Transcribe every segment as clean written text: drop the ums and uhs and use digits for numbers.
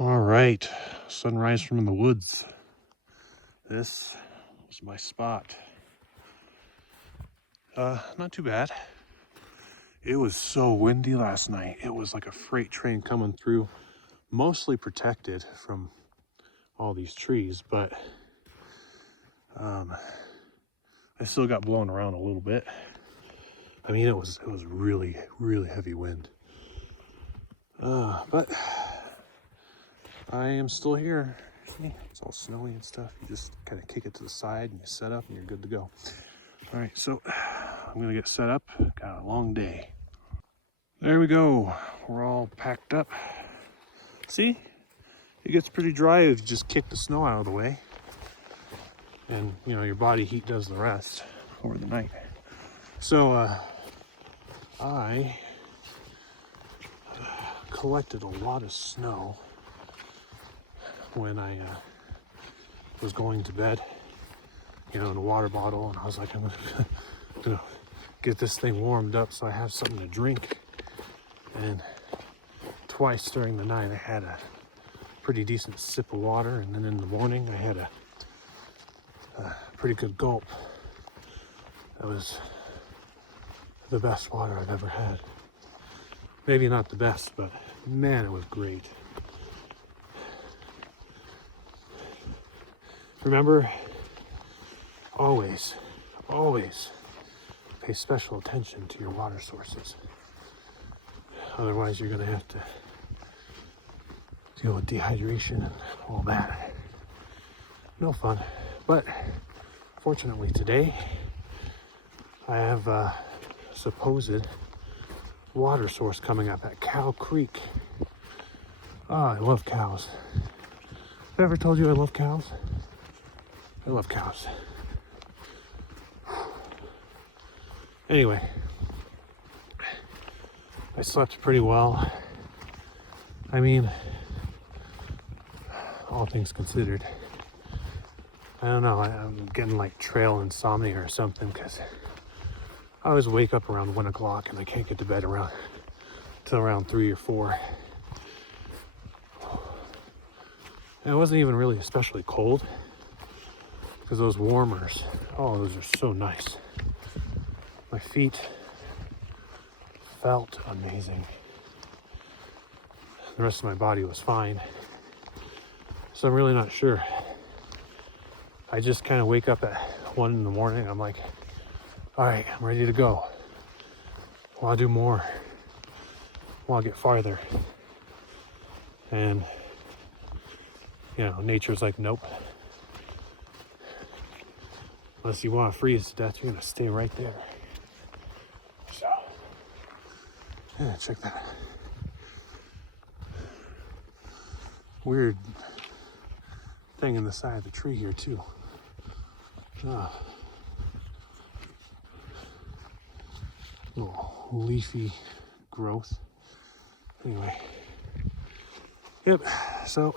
All right, sunrise from in the woods. This was my spot. Not too bad. It was so windy last night. It was like a freight train coming through, mostly protected from all these trees, but I still got blown around a little bit. I mean, it was really, really heavy wind. But I am still here. See, it's all snowy and stuff. You just kind of kick it to the side and you set up and you're good to go. All right, so I'm gonna get set up. Got a long day. There we go. We're all packed up. See, it gets pretty dry if you just kick the snow out of the way. And you know, your body heat does the rest over the night. So I collected a lot of snow when I was going to bed, you know, in a water bottle, and I was like, I'm gonna get this thing warmed up so I have something to drink. And twice during the night I had a pretty decent sip of water, and then in the morning I had a pretty good gulp. That was the best water I've ever had. Maybe not the best, but man, it was great. Remember, always pay special attention to your water sources. Otherwise, you're gonna have to deal with dehydration and all that. No fun. But fortunately today, I have a supposed water source coming up at Cow Creek. Oh, I love cows. Have I ever told you I love cows? I love cows. Anyway, I slept pretty well. I mean, all things considered. I don't know, I'm getting like trail insomnia or something, because I always wake up around 1 o'clock and I can't get to bed till around 3 or 4. And it wasn't even really especially cold, because those warmers, oh, those are so nice. My feet felt amazing. The rest of my body was fine. So I'm really not sure. I just kind of wake up at 1 in the morning. I'm like, all right, I'm ready to go. I want to do more. I want to get farther. And, you know, nature's like, nope. Unless you want to freeze to death, you're going to stay right there. So, yeah, check that. Weird thing in the side of the tree here, too. Little leafy growth. Anyway, yep, so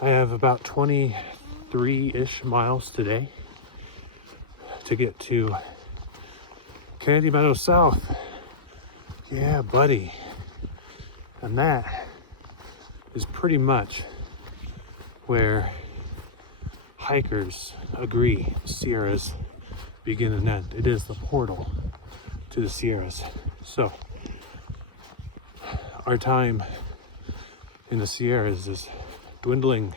I have about 23-ish miles today to get to Kennedy Meadows South. Yeah, buddy. And that is pretty much where hikers agree Sierras begin and end. It is the portal to the Sierras. So our time in the Sierras is dwindling.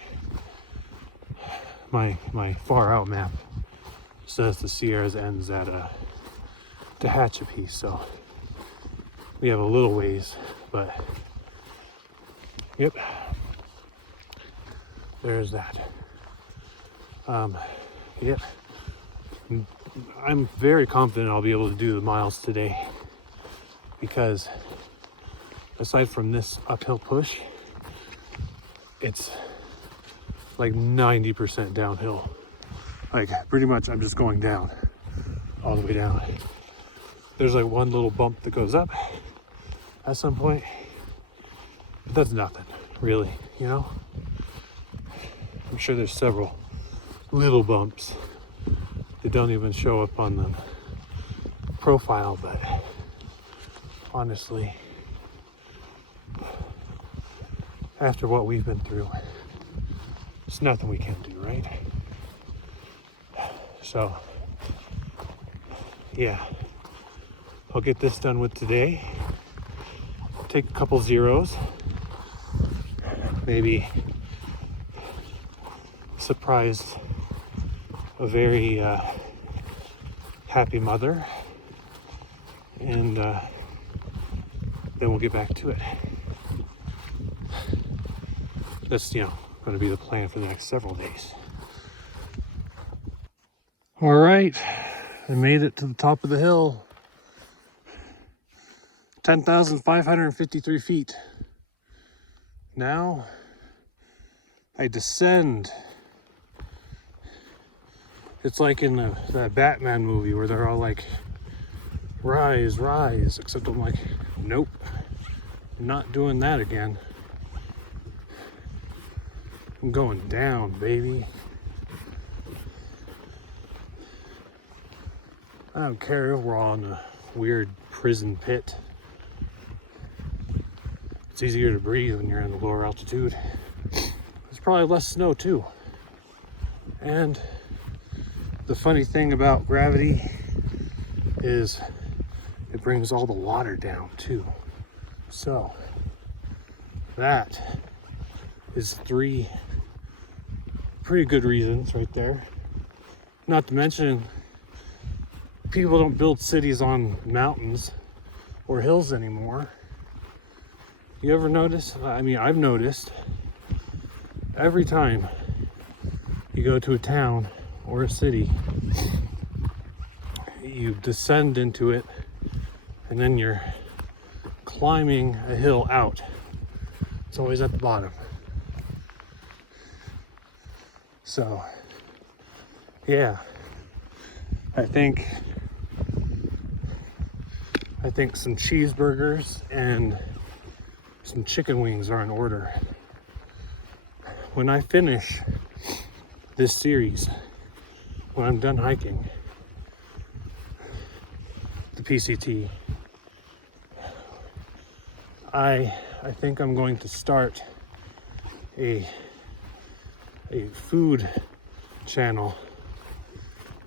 My far out map says the Sierras ends at Tehachapi, so we have a little ways, but yep, there's that. Yep, I'm very confident I'll be able to do the miles today, because aside from this uphill push, it's like 90% downhill. Like, pretty much I'm just going down, all the way down. There's like one little bump that goes up at some point, but that's nothing, really, you know? I'm sure there's several little bumps that don't even show up on the profile, but honestly, after what we've been through. There's nothing we can't do, right? So, yeah, I'll get this done with today. Take a couple zeros. Maybe surprise a very happy mother. And then we'll get back to it. That's, going to be the plan for the next several days. All right, I made it to the top of the hill. 10,553 feet. Now I descend. It's like in that Batman movie where they're all like, rise, rise, except I'm like, nope, not doing that again. I'm going down, baby. I don't care if we're all in a weird prison pit. It's easier to breathe when you're in the lower altitude. There's probably less snow too. And the funny thing about gravity is it brings all the water down too. So that is 3 pretty good reasons right there. Not to mention, people don't build cities on mountains or hills anymore. You ever notice? I mean, I've noticed every time you go to a town or a city, you descend into it and then you're climbing a hill out. It's always at the bottom. So, yeah, I think some cheeseburgers and some chicken wings are in order. When I finish this series, when I'm done hiking the PCT, I think I'm going to start a food channel,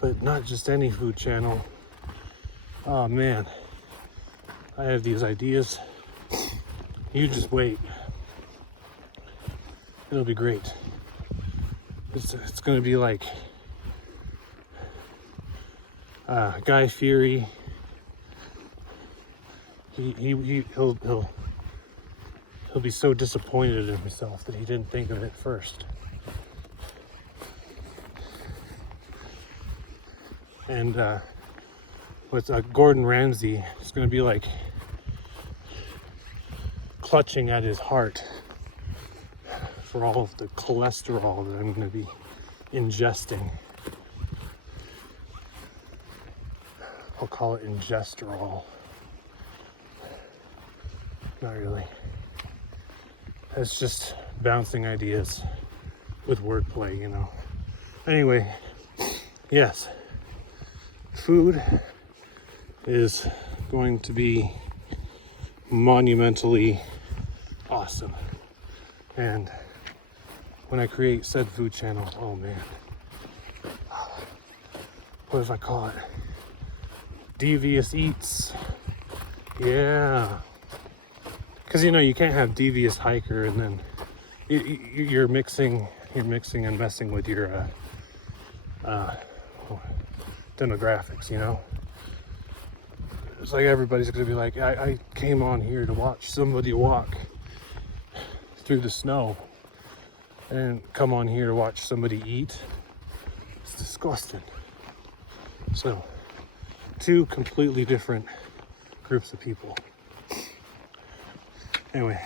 but not just any food channel. Oh man, I have these ideas. You just wait. It'll be great. It's gonna be like Guy Fieri. He'll be so disappointed in himself that he didn't think of it first. And with Gordon Ramsay, it's gonna be like clutching at his heart for all of the cholesterol that I'm going to be ingesting. I'll call it ingesterol. Not really. It's just bouncing ideas with wordplay, Anyway, yes, food is going to be monumentally awesome. And when I create said food channel, oh man, what if I call it Devious Eats? Yeah, because you can't have Devious Hiker and then you're mixing and messing with your demographics. It's like everybody's gonna be like, I came on here to watch somebody walk through the snow and come on here to watch somebody eat. It's disgusting. So, 2 completely different groups of people. Anyway,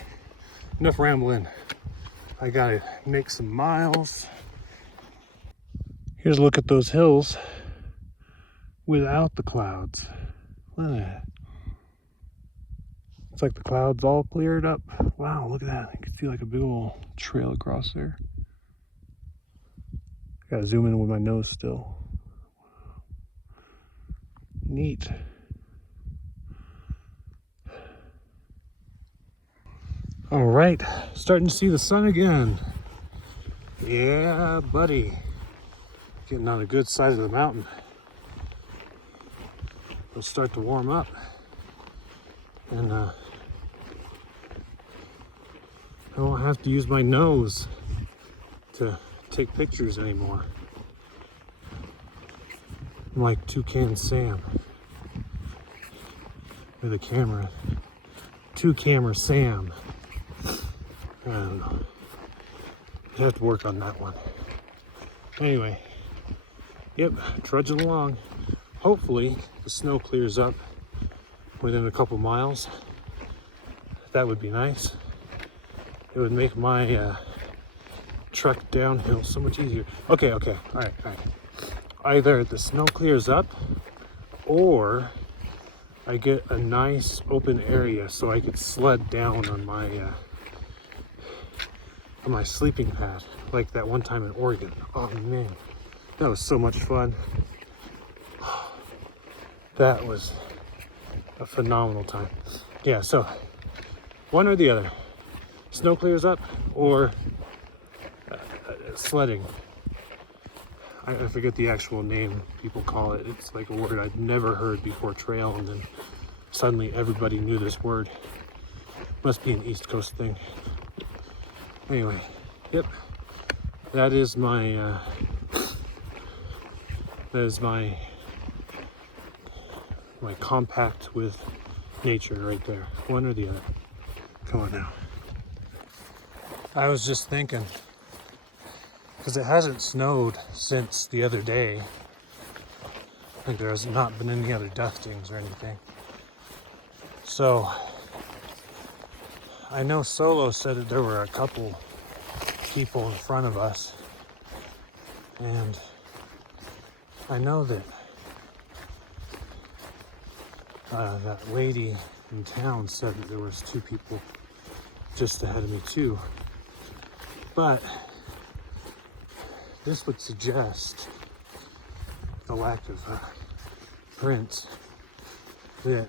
enough rambling. I gotta make some miles. Here's a look at those hills without the clouds. Look at that. It's like the clouds all cleared up. Wow, look at that. You can see like a big old trail across there. Gotta zoom in with my nose still. Neat. All right, starting to see the sun again. Yeah, buddy. Getting on a good side of the mountain. It'll start to warm up. And I won't have to use my nose to take pictures anymore. I'm like Toucan Sam with a camera. Two-camera Sam. I don't know. I have to work on that one. Anyway, yep, trudging along. Hopefully the snow clears up within a couple miles. That would be nice. It would make my trek downhill so much easier. Okay, all right. Either the snow clears up or I get a nice open area so I could sled down on my sleeping pad, like that one time in Oregon. Oh man, that was so much fun. That was a phenomenal time. Yeah, so one or the other. Snow clears up or sledding. I forget the actual name people call it. It's like a word I'd never heard before, trail, and then suddenly everybody knew this word. Must be an East Coast thing. Anyway, yep. That is my my compact with nature right there. One or the other. Come on now. I was just thinking, because it hasn't snowed since the other day. Like there has not been any other dustings or anything. So I know Solo said that there were a couple people in front of us, and I know that that lady in town said that there was 2 people just ahead of me too. But this would suggest the lack of prints that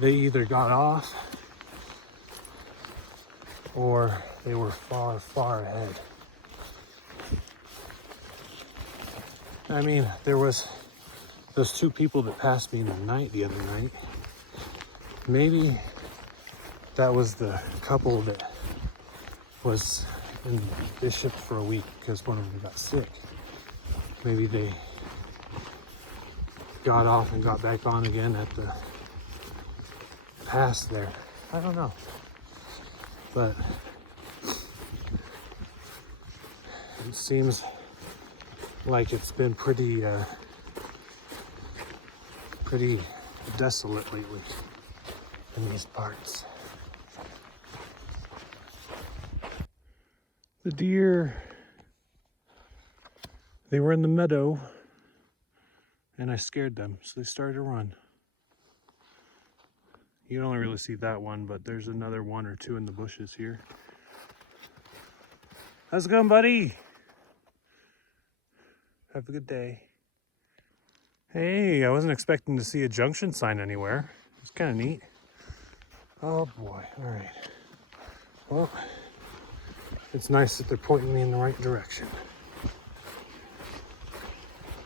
they either got off or they were far, far ahead. I mean, there was those 2 people that passed me in the night the other night. Maybe that was the couple that was in Bishop for a week because one of them got sick. Maybe they got off and got back on again at the pass there. I don't know. But it seems like it's been pretty desolate lately in these parts. The deer, they were in the meadow and I scared them, so they started to run. You can only really see that one, but there's another 1 or 2 in the bushes here. How's it going, buddy? Have a good day. Hey, I wasn't expecting to see a junction sign anywhere. It's kind of neat. Oh boy, all right. Well, it's nice that they're pointing me in the right direction.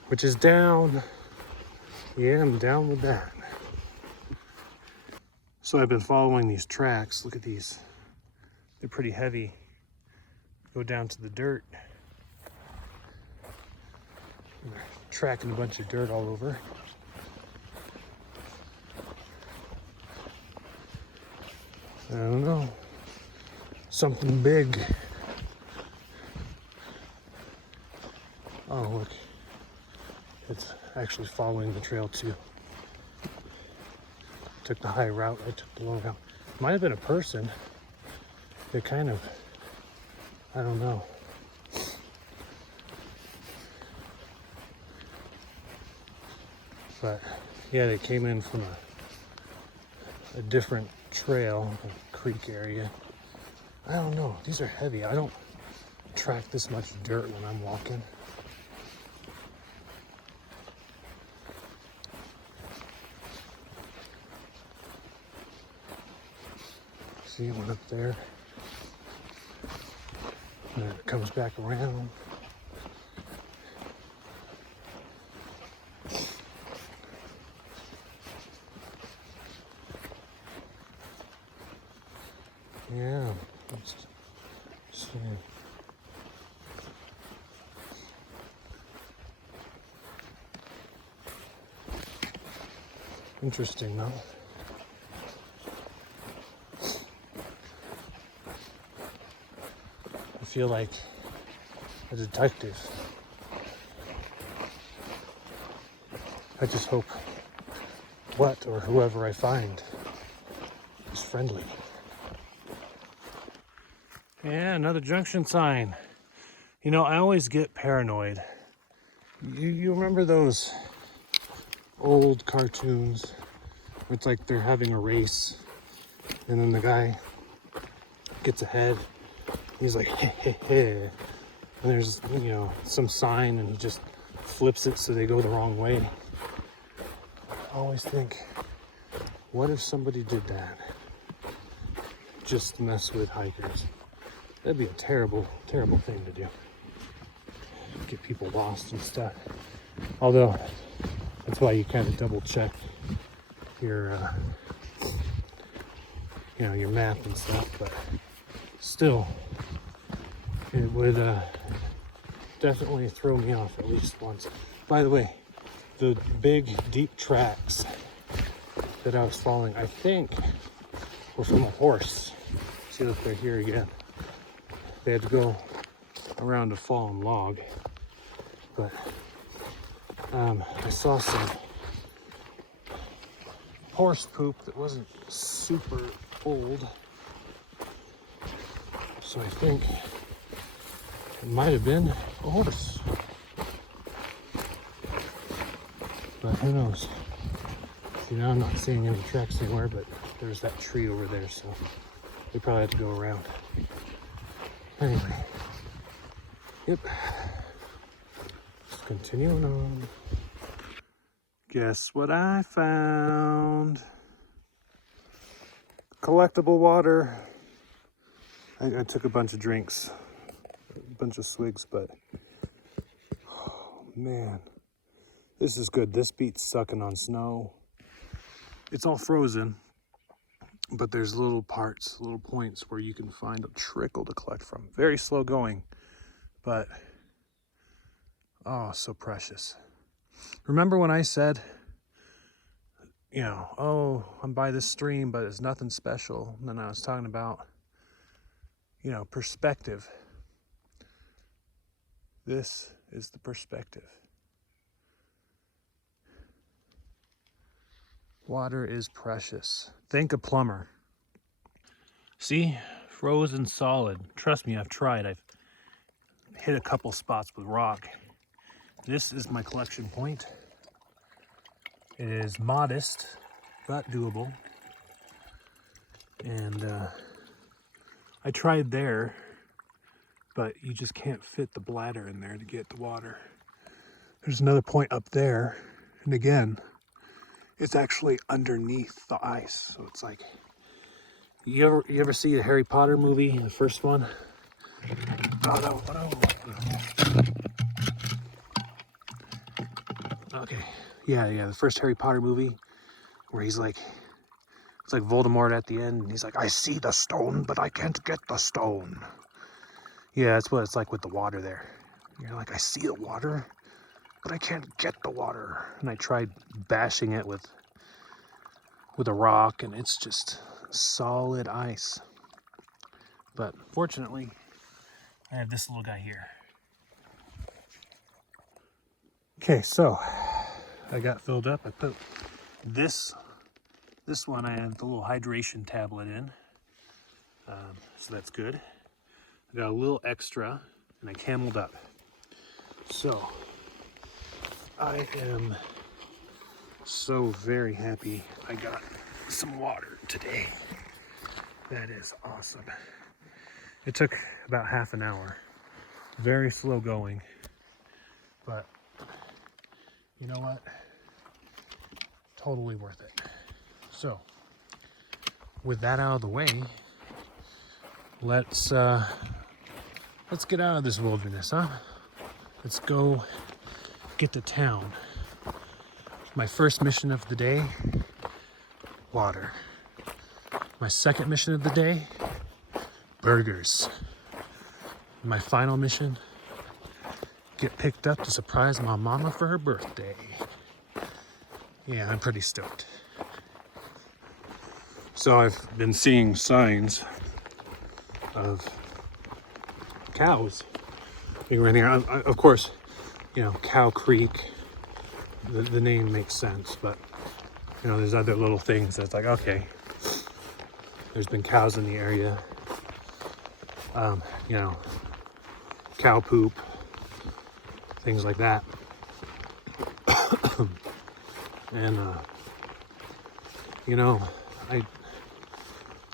Which is down. Yeah, I'm down with that. So I've been following these tracks. Look at these. They're pretty heavy. Go down to the dirt. And they're tracking a bunch of dirt all over. I don't know. Something big. Oh, look. It's actually following the trail too. Took the high route, I took the low route. Might have been a person. They kind of, I don't know. But yeah, they came in from a different trail, a creek area. I don't know, these are heavy. I don't track this much dirt when I'm walking. See one up there. And then it comes back around. Yeah, let's see. Interesting, though. I feel like a detective. I just hope what or whoever I find is friendly. Yeah, another junction sign. You know, I always get paranoid. You remember those old cartoons where it's like they're having a race and then the guy gets ahead. He's like, hey, hey, hey. And there's, you know, some sign and he just flips it so they go the wrong way. I always think, what if somebody did that? Just to mess with hikers. That'd be a terrible, terrible thing to do. Get people lost and stuff. Although, that's why you kind of double check your, you know, your map and stuff. But still, it would definitely throw me off at least once. By the way, the big, deep tracks that I was following, I think, were from a horse. See, look, they're here again. They had to go around a fallen log. But I saw some horse poop that wasn't super old. So I think it might have been a horse. But who knows? See, now I'm not seeing any tracks anywhere, but there's that tree over there, so we probably have to go around. Anyway, yep. Just continuing on. Guess what I found? Collectible water. I took a bunch of drinks, a bunch of swigs, but oh man, this is good. This beats sucking on snow. It's all frozen, but there's little parts, little points where you can find a trickle to collect from. Very slow going, but oh, so precious. Remember when I said, you know, oh, I'm by this stream, but it's nothing special. And then I was talking about, you know, perspective. This is the perspective. Water is precious. Thank a plumber. See, frozen solid. Trust me, I've tried. I've hit a couple spots with rock. This is my collection point. It is modest, but doable. And I tried there, but you just can't fit the bladder in there to get the water. There's another point up there, and again, it's actually underneath the ice. So it's like, you ever see the Harry Potter movie, the first one? Oh no, oh no. Okay, yeah, the first Harry Potter movie where he's like, it's like Voldemort at the end, and he's like, I see the stone, but I can't get the stone. Yeah, that's what it's like with the water there. You're like, I see the water, but I can't get the water. And I tried bashing it with a rock, and it's just solid ice. But fortunately, I have this little guy here. Okay, so I got filled up. I put this one, I had the little hydration tablet in, so that's good. I got a little extra, and I cameled up. So I am so very happy I got some water today. That is awesome. It took about half an hour. Very slow going, but you know what? Totally worth it. So with that out of the way, let's get out of this wilderness, huh? Let's go get to town. My first mission of the day, water. My second mission of the day, burgers. My final mission, get picked up to surprise my mama for her birthday. Yeah, I'm pretty stoked. So I've been seeing signs of cows being running around. Of course, you know, Cow Creek, the name makes sense, but you know, there's other little things that's like, okay, there's been cows in the area. You know, cow poop, things like that. And you know,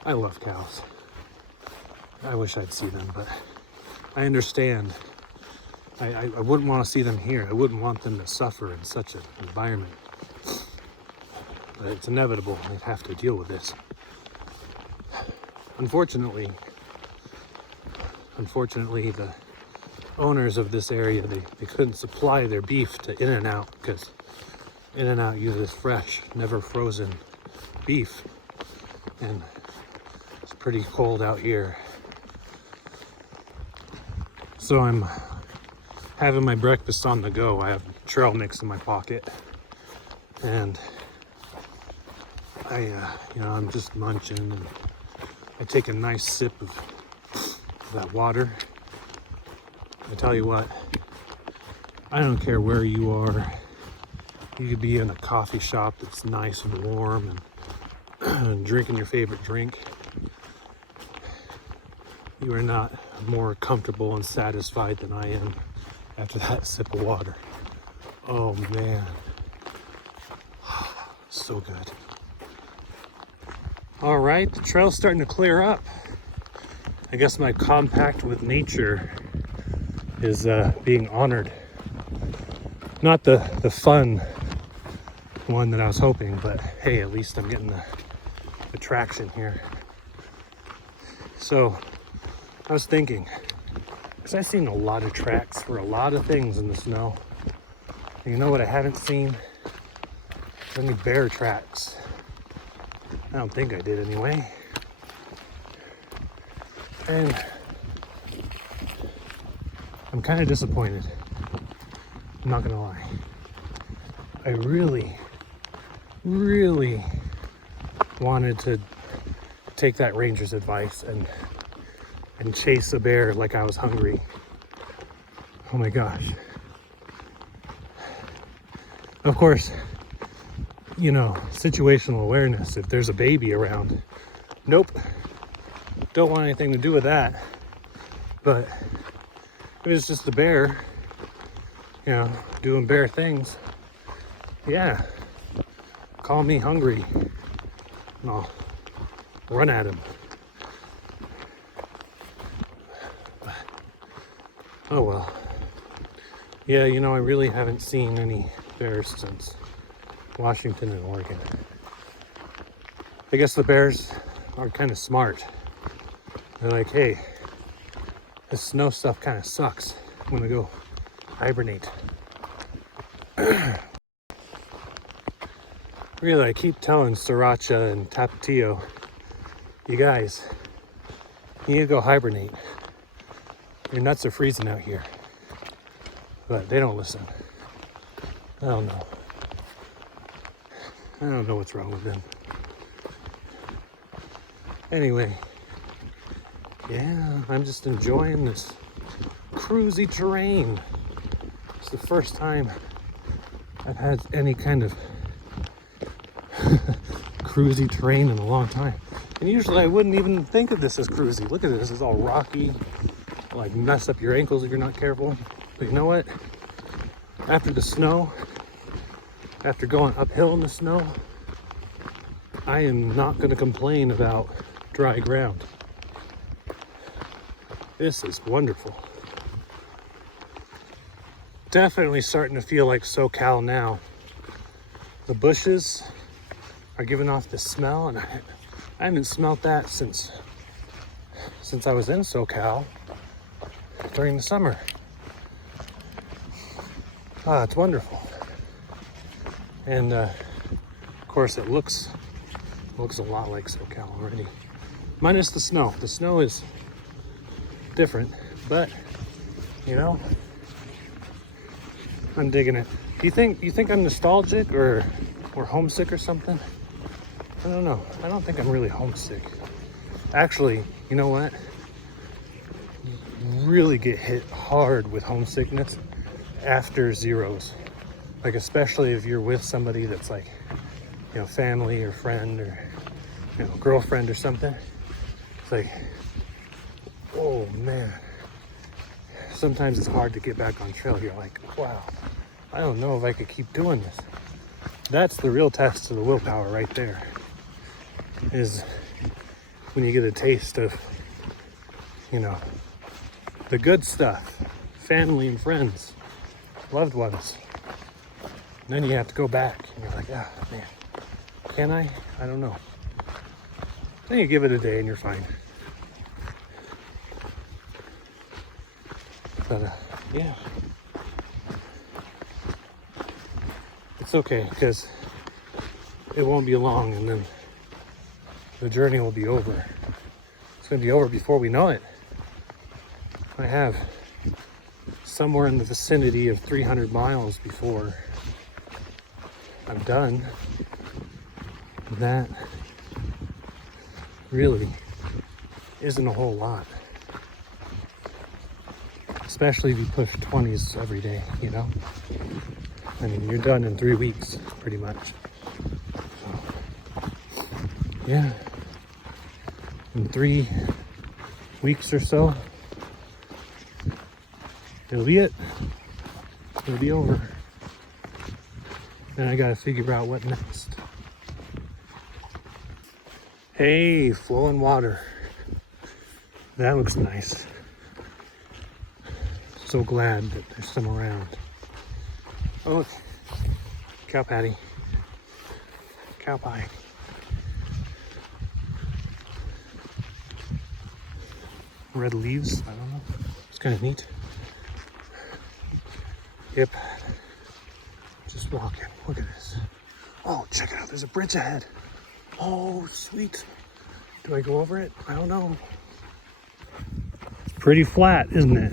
I love cows. I wish I'd see them, but I understand. I wouldn't want to see them here. I wouldn't want them to suffer in such an environment. But it's inevitable. I'd have to deal with this. Unfortunately, the owners of this area, they couldn't supply their beef to In-N-Out because In-N-Out uses fresh, never frozen beef. And it's pretty cold out here. So I'm having my breakfast on the go. I have trail mix in my pocket. And you know, I'm just munching, and I take a nice sip of that water. I tell you what, I don't care where you are. You could be in a coffee shop that's nice and warm and drinking your favorite drink. You are not more comfortable and satisfied than I am after that sip of water. Oh man, so good. All right, the trail's starting to clear up. I guess my compact with nature is being honored. Not the fun one that I was hoping, but hey, at least I'm getting the traction here. So I was thinking, because I've seen a lot of tracks for a lot of things in the snow. And you know what I haven't seen? Any bear tracks. I don't think I did anyway. And I'm kind of disappointed. I'm not gonna lie. I really wanted to take that ranger's advice and chase a bear like I was hungry. Oh my gosh. Of course, you know, situational awareness. If there's a baby around, nope, don't want anything to do with that. But if it's just a bear, you know, doing bear things, yeah, call me hungry and I'll run at him. Oh well. Yeah, you know, I really haven't seen any bears since Washington and Oregon. I guess the bears are kind of smart. They're like, hey, this snow stuff kind of sucks. I'm gonna go hibernate. Really, I keep telling Sriracha and Tapatio, you guys, you need to go hibernate. Your nuts are freezing out here. But they don't listen. I don't know. I don't know what's wrong with them. Anyway, yeah, I'm just enjoying this cruisy terrain. It's the first time I've had any kind of cruisy terrain in a long time. And usually I wouldn't even think of this as cruisy. Look at this, it's all rocky, like mess up your ankles if you're not careful. But you know what? After the snow, after going uphill in the snow, I am not going to complain about dry ground. This is wonderful. Definitely starting to feel like SoCal now. The bushes are giving off the smell, and I haven't smelt that since since I was in SoCal during the summer. It's wonderful. And of course it looks a lot like SoCal already. Minus the snow. The snow is different, but you know, I'm digging it. Do you think I'm nostalgic or homesick or something? I don't know. I don't think I'm really homesick. Actually, you know what? You really get hit hard with homesickness after zeros. Like, especially if you're with somebody that's like, you know, family or friend or, you know, girlfriend or something. It's like, oh man. Sometimes it's hard to get back on trail. You're like, wow, I don't know if I could keep doing this. That's the real test of the willpower right there. Is when you get a taste of, you know, the good stuff, family and friends, loved ones. And then you have to go back and you're like, ah, man, can I? I don't know. Then you give it a day and you're fine. But yeah, it's okay because it won't be long and then the journey will be over. It's going to be over before we know it. I have somewhere in the vicinity of 300 miles before I'm done. That really isn't a whole lot. Especially if you push 20s every day, you know? I mean, you're done in 3 weeks, pretty much. So, yeah. In 3 weeks or so, it'll be it. It'll be over. Then I gotta figure out what next. Hey, flowing water. That looks nice. So glad that there's some around. Oh, look. Cow patty. Cow pie. Red leaves, I don't know. It's kind of neat. Yep. Just walking. Look at this. Oh, check it out. There's a bridge ahead. Oh, sweet. Do I go over it? I don't know. It's pretty flat, isn't it?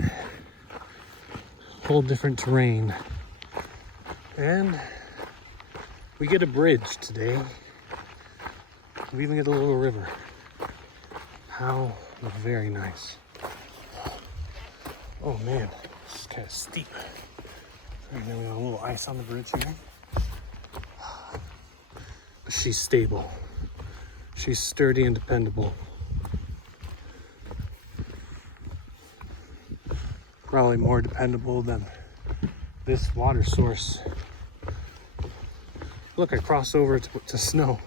Whole different terrain. And we get a bridge today. We even get a little river. How very nice. Oh man, this is kind of steep. And then we got a little ice on the bridge here. But she's stable. She's sturdy and dependable. Probably more dependable than this water source. Look, I cross over to snow.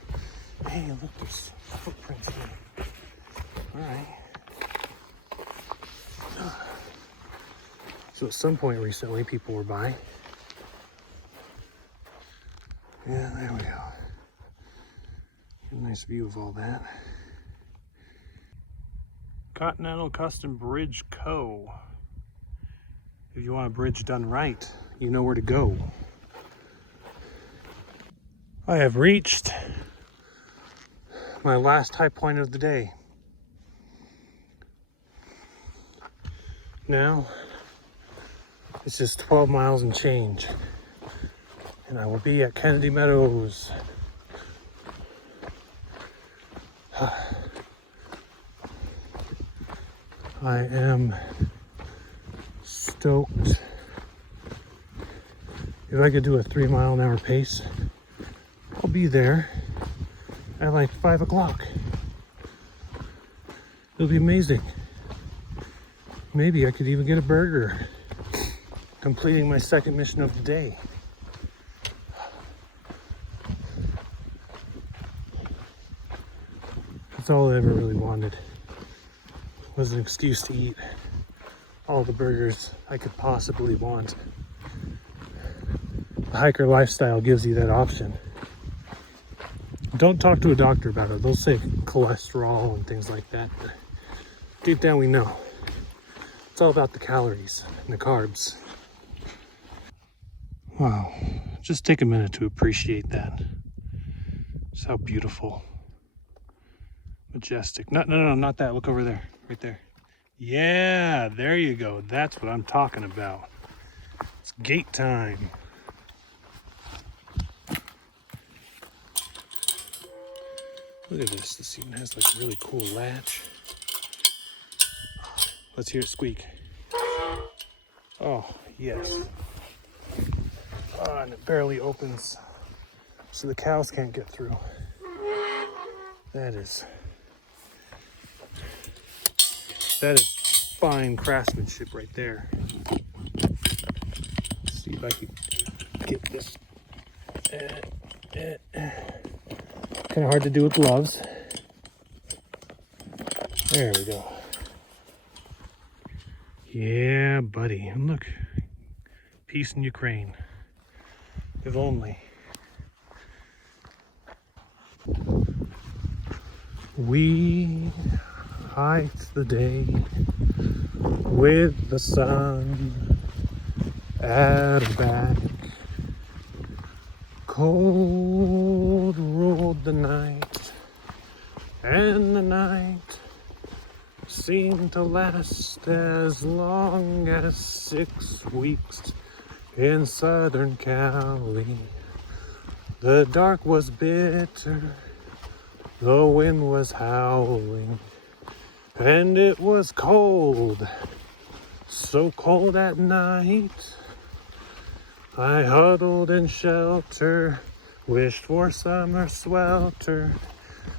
Hey, look, there's footprints here. All right. So at some point recently, people were by. Yeah, there we go. Get a nice view of all that. Continental Custom Bridge Co. If you want a bridge done right, you know where to go. I have reached my last high point of the day. Now, it's just 12 miles and change. And I will be at Kennedy Meadows. I am stoked. If I could do a 3 mile an hour pace, I'll be there at like 5 o'clock. It'll be amazing. Maybe I could even get a burger, completing my second mission of the day. That's all I ever really wanted, was an excuse to eat all the burgers I could possibly want. The hiker lifestyle gives you that option. Don't talk to a doctor about it. They'll say cholesterol and things like that. deep down we know. It's all about the calories and the carbs. Wow, just take a minute to appreciate that. Just how beautiful. Majestic. No, not that. Look over there, right there. Yeah, there you go. That's what I'm talking about. It's gate time. Look at this. This even has like a really cool latch. Let's hear it squeak. Oh, yes. Oh, and it barely opens so the cows can't get through. That is fine craftsmanship right there. Let's see if I can get this. Kind of hard to do with gloves. There we go. Yeah, buddy. And look, peace in Ukraine. If only. We hiked the day with the sun at our back. Cold rolled the night, and the night seemed to last as long as 6 weeks in Southern Cali. The dark was bitter, the wind was howling, and it was cold, so cold at night. I huddled in shelter, wished for summer swelter,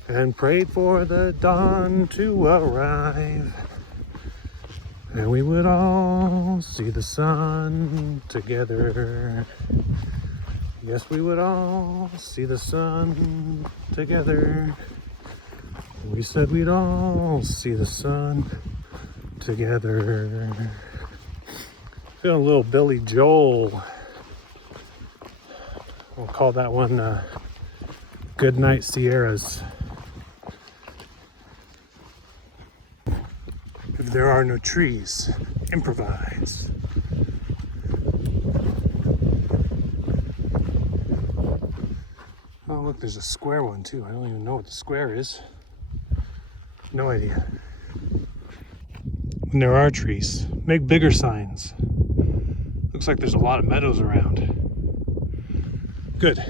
and prayed for the dawn to arrive. And we would all see the sun together. Yes, we would all see the sun together. We said we'd all see the sun together. Feeling a little Billy Joel. We'll call that one Good Night Sierras. If there are no trees, improvise. Oh, look, there's a square one too. I don't even know what the square is. No idea. When there are trees, make bigger signs. Looks like there's a lot of meadows around. Good.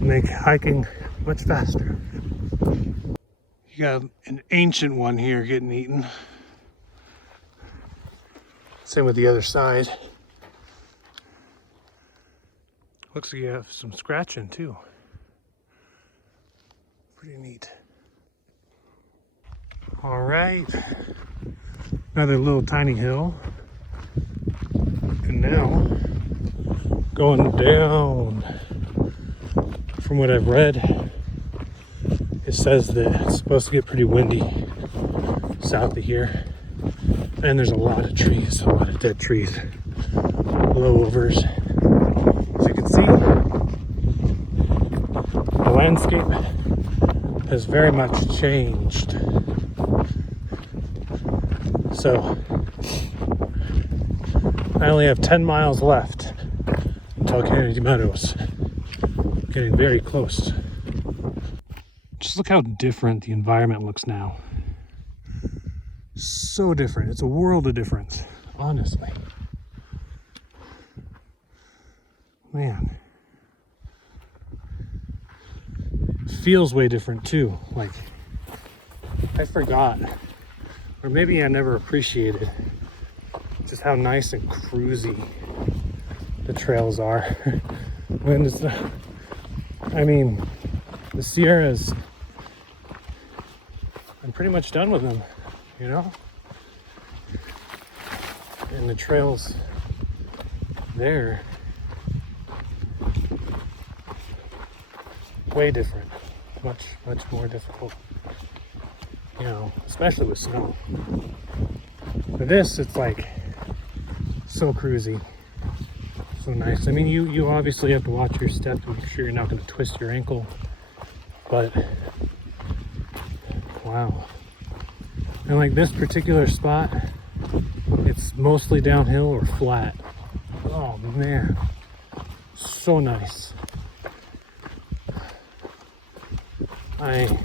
Make hiking much faster. You got an ancient one here getting eaten. Same with the other side. Looks like you have some scratching too. Pretty neat. All right. Another little tiny hill. And now going down. From what I've read, it says that it's supposed to get pretty windy south of here. And there's a lot of trees, a lot of dead trees. Blowovers. As you can see, the landscape has very much changed. So, I only have 10 miles left until Kennedy Meadows. Getting very close. Just look how different the environment looks now. So different. It's a world of difference, honestly. Man. It feels way different too. Like, I forgot, or maybe I never appreciated just how nice and cruisy the trails are. When it's, I mean, the Sierras, I'm pretty much done with them, you know? And the trails there, way different, much more difficult, you know, especially with snow. For this, it's like so cruisy, so nice. I mean, you obviously have to watch your step to make sure you're not going to twist your ankle, but wow. And like this particular spot, it's mostly downhill or flat. Oh man, so nice. I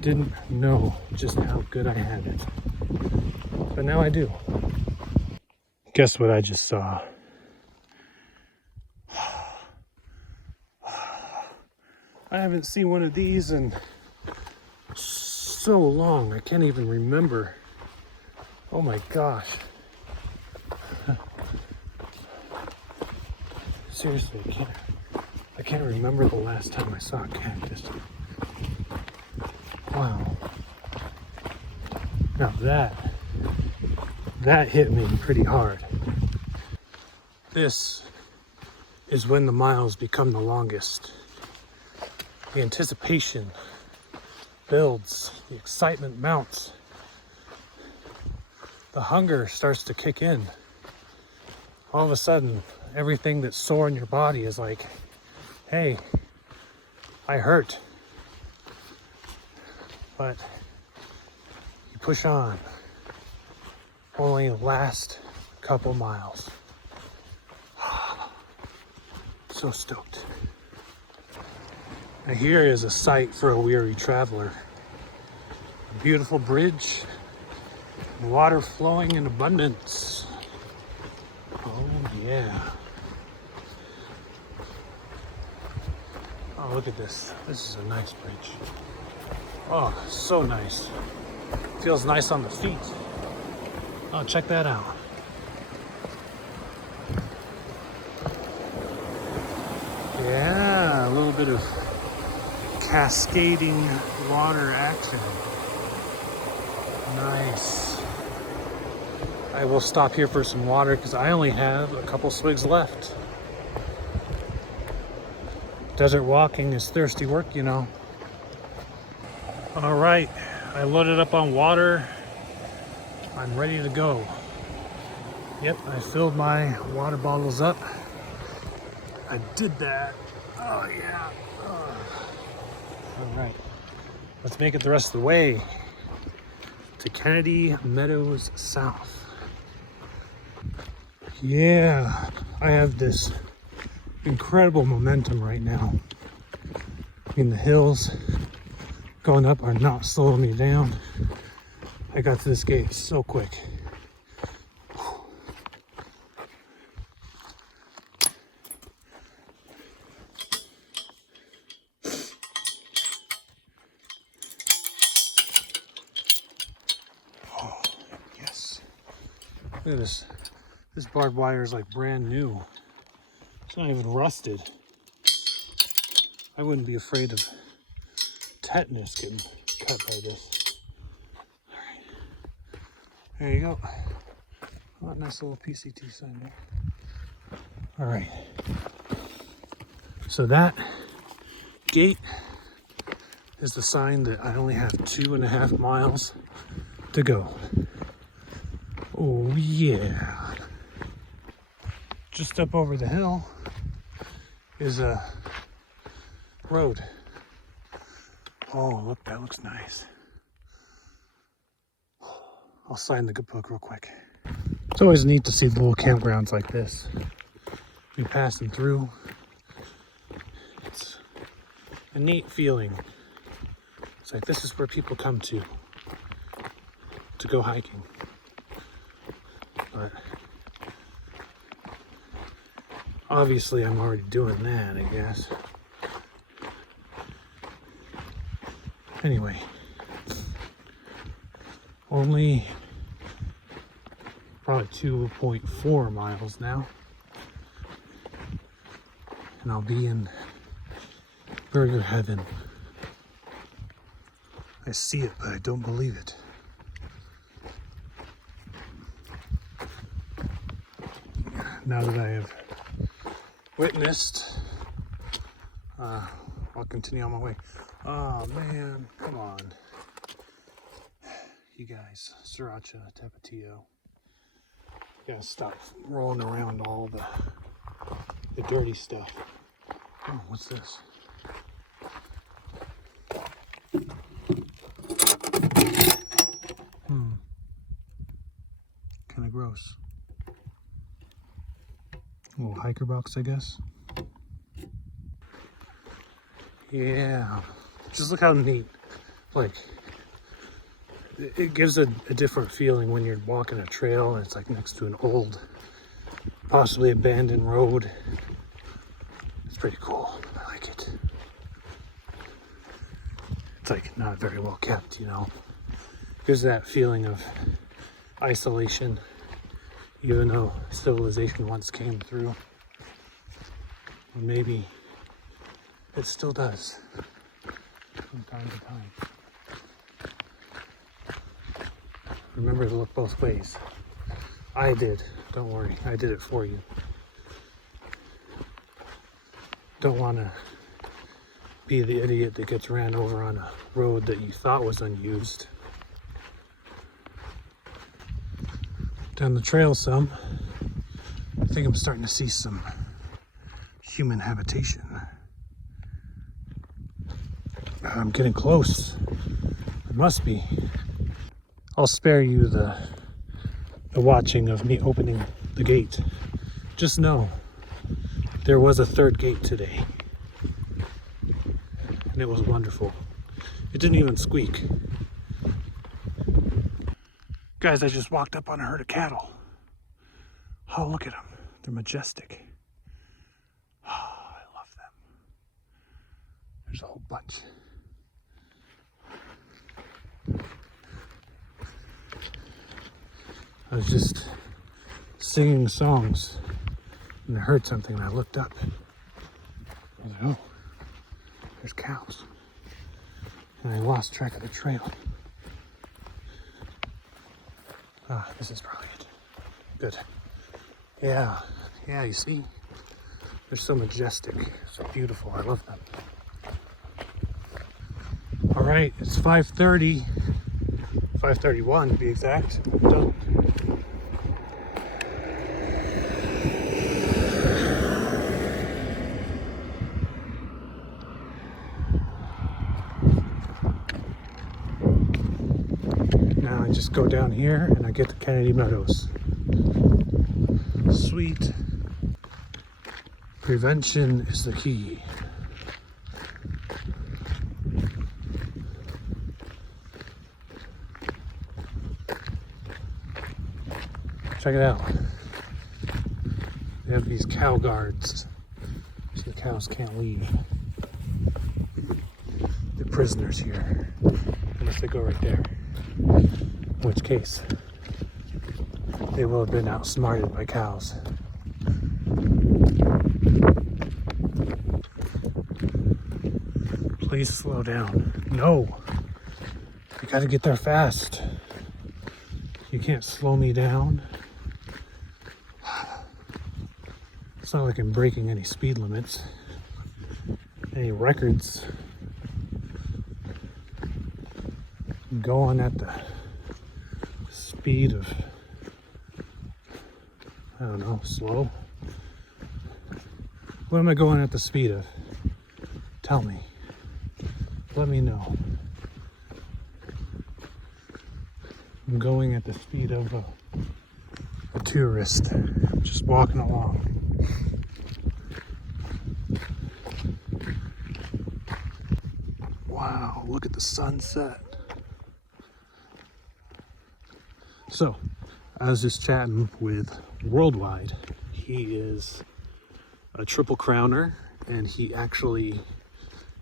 didn't know just how good I had it, but now I do. Guess what I just saw? I haven't seen one of these in so long, I can't even remember. Oh my gosh. Seriously, I can't remember the last time I saw a cactus. Wow. Now that hit me pretty hard. This is when the miles become the longest. The anticipation builds, the excitement mounts. The hunger starts to kick in. All of a sudden, everything that's sore in your body is like, hey, I hurt. But you push on. Only the last couple miles. So stoked. Now here is a sight for a weary traveler. A beautiful bridge, water flowing in abundance. Oh yeah. Oh, look at this. This is a nice bridge. Oh, so nice. Feels nice on the feet. Oh, check that out. Yeah, a little bit of cascading water action. Nice. I will stop here for some water because I only have a couple swigs left. Desert walking is thirsty work, you know. All right, I loaded up on water. I'm ready to go. Yep, I filled my water bottles up. I did that. Oh yeah. Oh. All right, let's make it the rest of the way to Kennedy Meadows South. Yeah, I have this incredible momentum right now. I mean, the hills going up are not slowing me down. I got to this gate so quick. Oh, yes. Look at this. This barbed wire is like brand new. It's not even rusted. I wouldn't be afraid of tetanus getting cut by this. All right. There you go. Oh, nice little PCT sign there. All right. So that gate is the sign that I only have 2.5 miles to go. Oh yeah. Just up over the hill is a road. Oh, look, that looks nice. I'll sign the good book real quick. It's always neat to see the little campgrounds like this. Be passing through. It's a neat feeling. It's like this is where people come to go hiking. But obviously I'm already doing that, I guess. Anyway, only probably 2.4 miles now, and I'll be in burger heaven. I see it, but I don't believe it. Now that I have witnessed, I'll continue on my way. Oh man, come on. You guys, Sriracha, Tapatio. You gotta stop rolling around all the dirty stuff. Oh, what's this? Meadows. A little hiker box, I guess. Yeah, just look how neat. Like, it gives a different feeling when you're walking a trail and it's like next to an old, possibly abandoned road. It's pretty cool. I like it. It's like not very well kept, you know. Gives that feeling of isolation, even though civilization once came through. And maybe it still does from time to time. Remember to look both ways. I did. Don't worry. I did it for you. Don't want to be the idiot that gets ran over on a road that you thought was unused. Down the trail some, I think I'm starting to see some human habitation. I'm getting close. It must be. I'll spare you the watching of me opening the gate. Just know there was a third gate today, and it was wonderful. It didn't even squeak. Guys, I just walked up on a herd of cattle. Oh, look at them. They're majestic. Oh, I love them. There's a whole bunch. I was just singing songs and I heard something and I looked up. I was like, oh, there's cows. And I lost track of the trail. Ah, this is probably it. Good. Yeah, you see? They're so majestic, so beautiful. I love them. All right, it's 5:30. 5:31 to be exact. I'm done. Now I just go down here and I get to Kennedy Meadows. Sweet. Prevention is the key. Check it out. They have these cow guards, so the cows can't leave. They're prisoners here, unless they go right there. In which case, they will have been outsmarted by cows. Please slow down. No! You gotta get there fast. You can't slow me down. It's not like I'm breaking any speed limits, any records. I'm going at the speed of, I don't know, slow. What am I going at the speed of? Tell me. Let me know. I'm going at the speed of a tourist, just walking along. Wow, look at the sunset. So, I was just chatting with Worldwide. He is a Triple Crowner, and he actually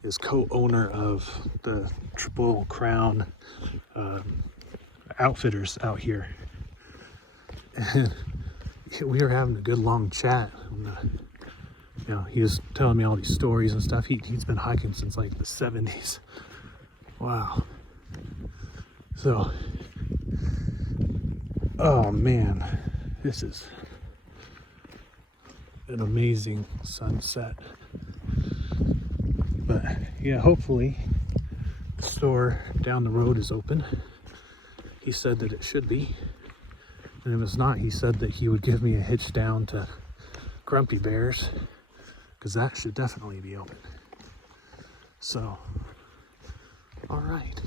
is co-owner of the Triple Crown outfitters out here. And we were having a good long chat. And, you know, he was telling me all these stories and stuff. He's been hiking since like the 70s. Wow. So, oh man, this is an amazing sunset. But yeah, hopefully the store down the road is open. He said that it should be. And if it's not, he said that he would give me a hitch down to Grumpy Bear's, because that should definitely be open. So, all right.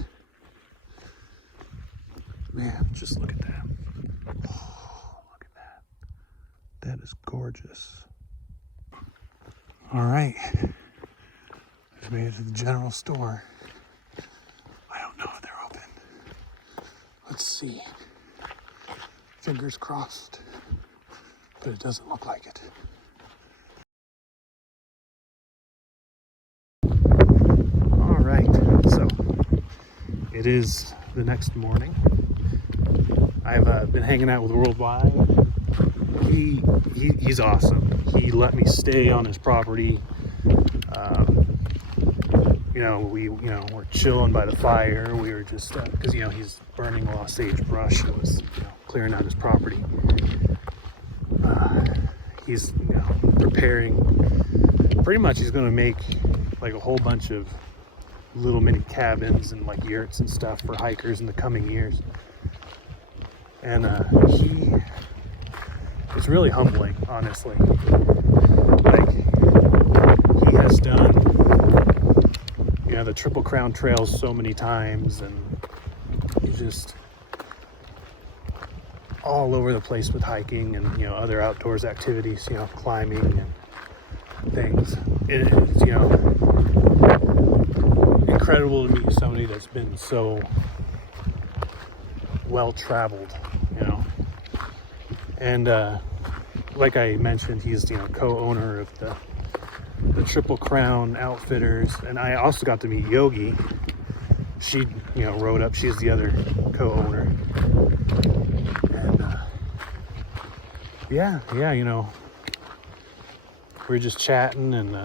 Man, just look at that. Oh, look gorgeous. All right, just made it to the general store. I don't know if they're open. Let's see. Fingers crossed, but it doesn't look like it. All right, so it is the next morning. I've been hanging out with Worldwide. He's awesome. He let me stay on his property. We're chilling by the fire. We were just because he's burning a lot of sagebrush. It was clearing out his property. He's preparing. Pretty much, he's going to make like a whole bunch of little mini cabins and like yurts and stuff for hikers in the coming years. And it's really humbling, honestly. Like, he has done, the Triple Crown trails so many times, and he's just all over the place with hiking and, other outdoors activities, climbing and things. It's, incredible to meet somebody that's been so well-traveled, and like I mentioned, he's co-owner of the Triple Crown Outfitters, and I also got to meet Yogi. She rode up. She's the other co-owner, and we were just chatting, and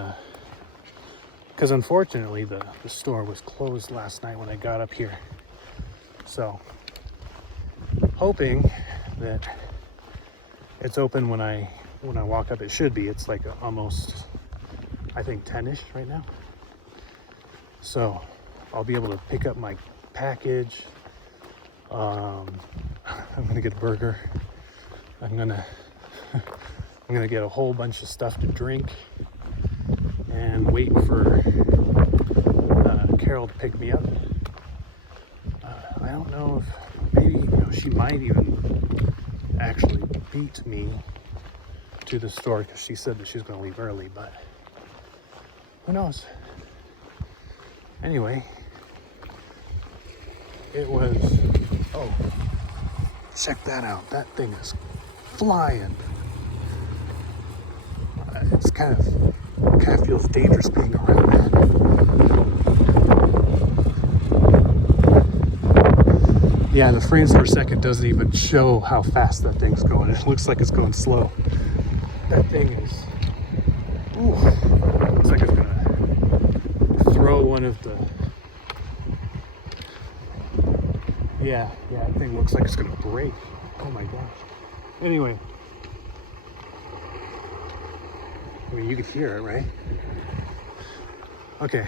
because unfortunately the store was closed last night when I got up here, so hoping that it's open when I walk up. It should be. It's like almost, I think, 10ish right now. So I'll be able to pick up my package. I'm gonna get a burger. I'm gonna get a whole bunch of stuff to drink and wait for Carol to pick me up. I don't know if maybe she might even actually beat me to the store because she said that she's going to leave early, but who knows? Anyway, it was, check that out. That thing is flying. It's kind of feels dangerous being around that. Yeah, the frames per second doesn't even show how fast that thing's going. It looks like it's going slow. That thing is, looks like it's gonna throw one of the, that thing looks like it's gonna break. Oh my gosh. Anyway, I mean, you could hear it, right? Okay,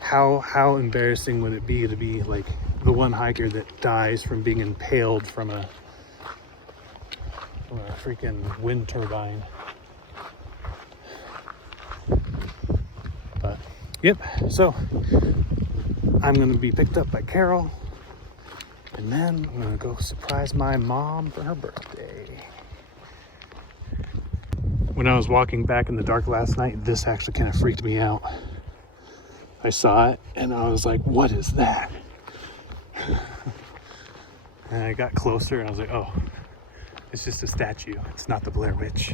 how embarrassing would it be to be like the one hiker that dies from being impaled from a freaking wind turbine? But yep, so I'm gonna be picked up by Carol, and then I'm gonna go surprise my mom for her birthday. When I was walking back in the dark last night, this actually kind of freaked me out. I saw it and I was like, what is that? And I got closer and I was like, oh, it's just a statue. It's not the Blair Witch.